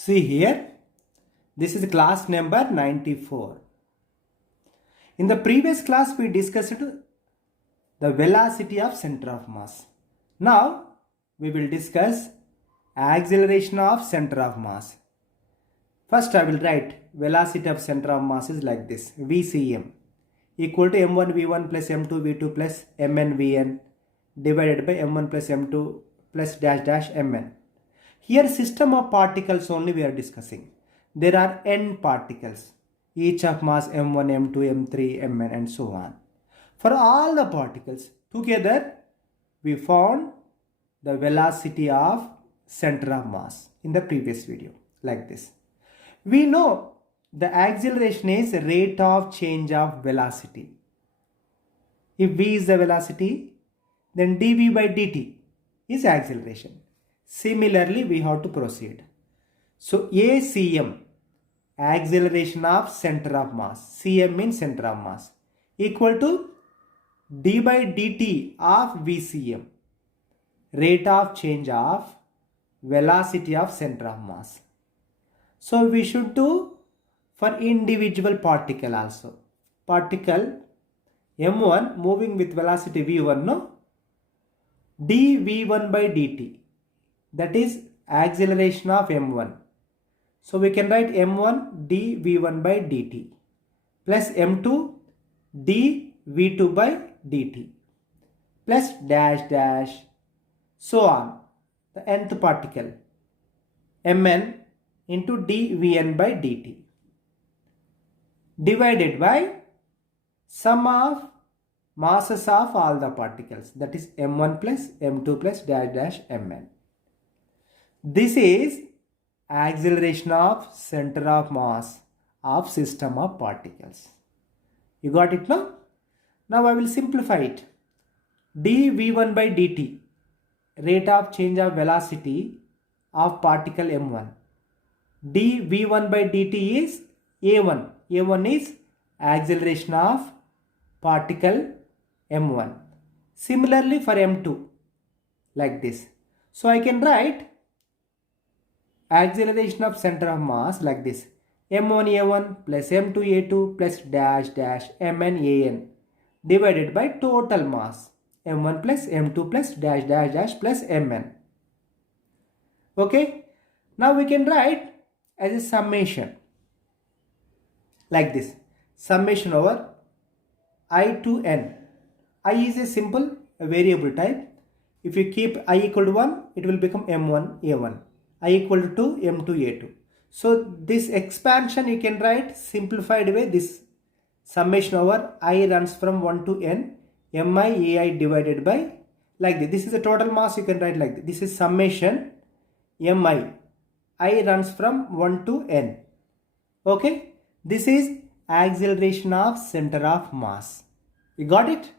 See here, this is class number 94. In the previous class, we discussed the velocity of center of mass. Now, we will discuss acceleration of center of mass. First, I will write velocity of center of mass is like this, VCM equal to m1 v1 plus m2 v2 plus mn vn divided by m1 plus m2 plus dash dash mn. Here system of particles only we are discussing. There are n particles, each of mass m1, m2, m3, mn and so on. For all the particles together, we found the velocity of center of mass in the previous video like this. We know the acceleration is rate of change of velocity. If v is the velocity, then dv by dt is acceleration. Similarly, we have to proceed. So ACM, acceleration of center of mass, CM means center of mass, equal to d by dt of VCM, rate of change of velocity of center of mass. So we should do for individual particle also. Particle m1 moving with velocity v1, no? dv1 by dt, that is acceleration of m1. So we can write m1 dv1 by dt plus m2 dv2 by dt plus dash dash so on, the nth particle mn into dvn by dt divided by sum of masses of all the particles, that is m1 plus m2 plus dash dash mn. This is acceleration of center of mass of system of particles. You got it now? Now I will simplify it. dv1 by dt, rate of change of velocity of particle m1. dv1 by dt is a1. a1 is acceleration of particle m1. Similarly for m2, like this. So I can write acceleration of center of mass like this, m1a1 plus m2a2 plus dash dash mn an divided by total mass m1 plus m2 plus dash dash dash plus mn. Okay, now we can write as a summation like this, summation over I to n. I is a simple variable type. If you keep I equal to 1, it will become m1 a1, I equal to 2, m2 a2. So this expansion you can write simplified way, this summation over I runs from 1 to n, mi ai divided by like this. This is the total mass, you can write like this. This is summation mi, I runs from 1 to n. Okay, this is acceleration of center of mass. You got it?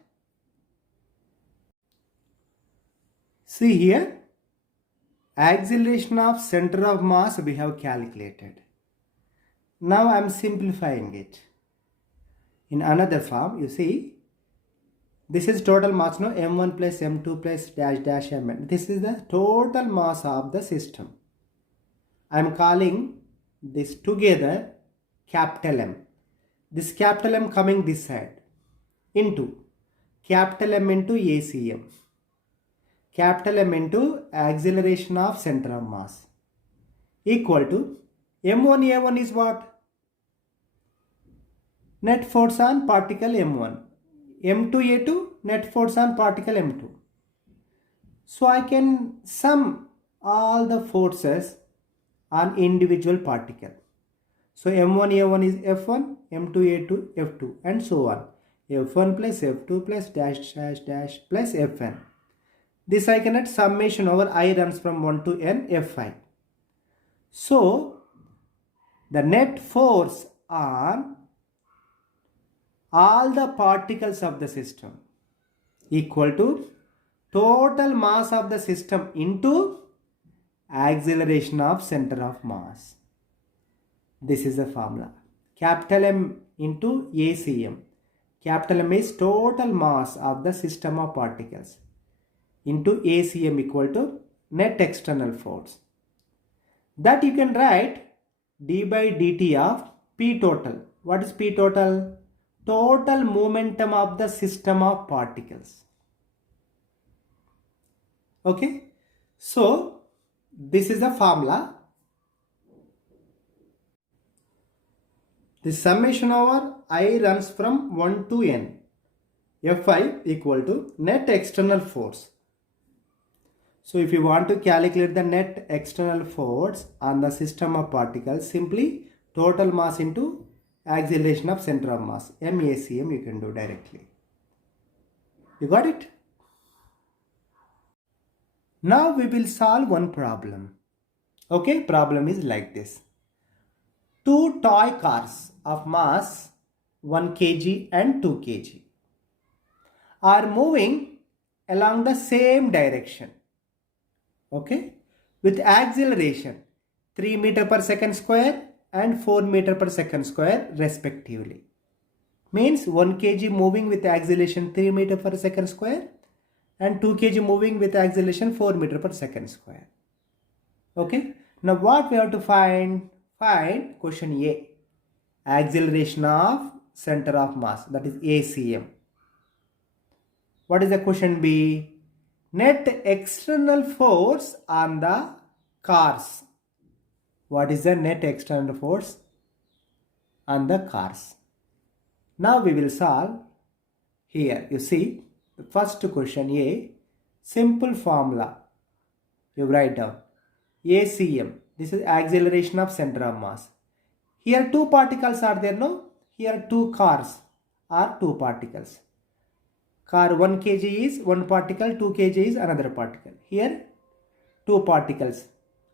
See here, acceleration of center of mass we have calculated. Now I am simplifying it in another form. You see, this is total mass, no? m1 plus m2 plus dash dash mn. This is the total mass of the system. I am calling this together capital M. This capital M coming this side into capital M into ACM. Capital M into acceleration of center of mass equal to m1a1 is what? Net force on particle m1. m2a2 net force on particle m2. So I can sum all the forces on individual particle. So m1a1 is f1, m2a2 f2 and so on. f1 plus f2 plus dash dash dash plus fn. This I can write summation over I runs from 1 to n f5. So the net force on all the particles of the system equal to total mass of the system into acceleration of center of mass. This is the formula. Capital M into ACM. Capital M is total mass of the system of particles into ACM equal to net external force. that you can write d by dt of p total. What is p total? Total momentum of the system of particles. Okay, so this is the formula. The summation over I runs from 1 to n. Fi equal to net external force. So if you want to calculate the net external force on the system of particles, simply total mass into acceleration of center of mass, MACM, you can do directly. You got it? Now we will solve one problem. Okay, problem is like this. Two toy cars of mass 1 kg and 2 kg are moving along the same direction. Okay, with acceleration 3 meter per second square and 4 meter per second square respectively. Means 1 kg moving with acceleration 3 meter per second square and 2 kg moving with acceleration 4 meter per second square. Okay, now what we have to find? Find question A, acceleration of center of mass, that is ACM. What is the question B? Net external force on the cars. What is the net external force on the cars? Now we will solve. Here you see the first question A, simple formula. You write down ACM. This is acceleration of center of mass. Here two particles are there, no? Here two cars are two particles. Car 1 kg is one particle, 2 kg is another particle. Here two particles.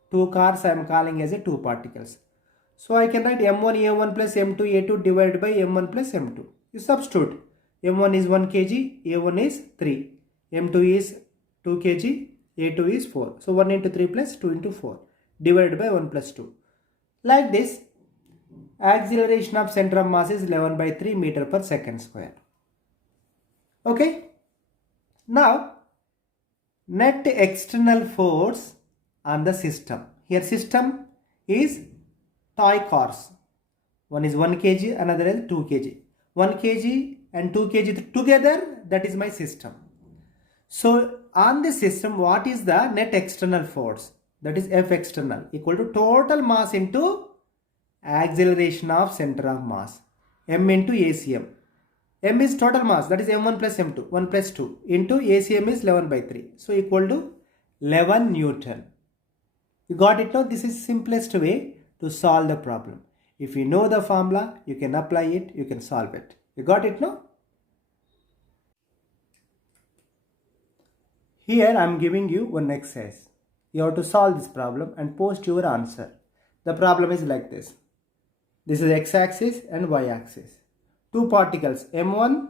Two cars I am calling as a two particles. So I can write m1a1 plus m2a2 divided by m1 plus m2. You substitute. m1 is 1 kg, a1 is 3. m2 is 2 kg, a2 is 4. So 1 into 3 plus 2 into 4 divided by 1 plus 2. Like this, acceleration of center of mass is 11 by 3 meter per second square. Okay. Now, net external force on the system. Here system is toy cars. One is 1 kg, another is 2 kg. 1 kg and 2 kg together, that is my system. So on the system, what is the net external force? That is F external equal to total mass into acceleration of center of mass, M into ACM. M is total mass, that is m1 plus m2, 1 plus 2 into ACM is 11 by 3. So equal to 11 Newton. You got it now? This is simplest way to solve the problem. If you know the formula, you can apply it, you can solve it. You got it now? Here I am giving you one exercise. You have to solve this problem and post your answer. The problem is like this. This is x-axis and y-axis. Two particles m1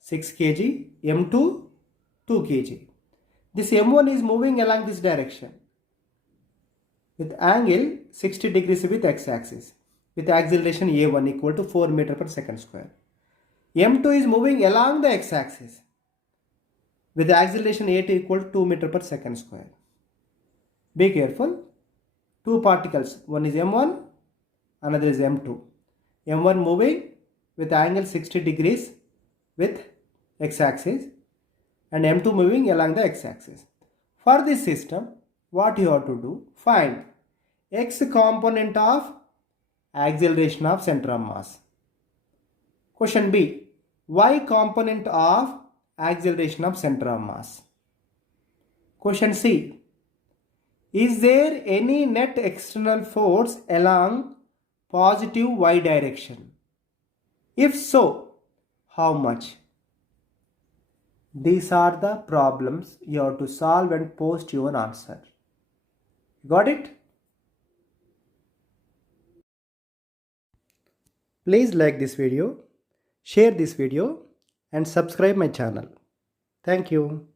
6 kg, m2 2 kg. This m1 is moving along this direction with angle 60 degrees with x-axis with acceleration a1 equal to 4 meter per second square. m2 is moving along the x-axis with acceleration a2 equal to 2 meter per second square. Be careful. Two particles, one is m1, another is m2. m1 moving with angle 60 degrees with x-axis and m2 moving along the x-axis. For this system, what you have to do? Find x component of acceleration of center of mass. Question B, y component of acceleration of center of mass. Question C, is there any net external force along positive y direction? If so, how much? These are the problems you have to solve and post your answer. Got it? Please like this video, share this video and subscribe my channel. Thank you.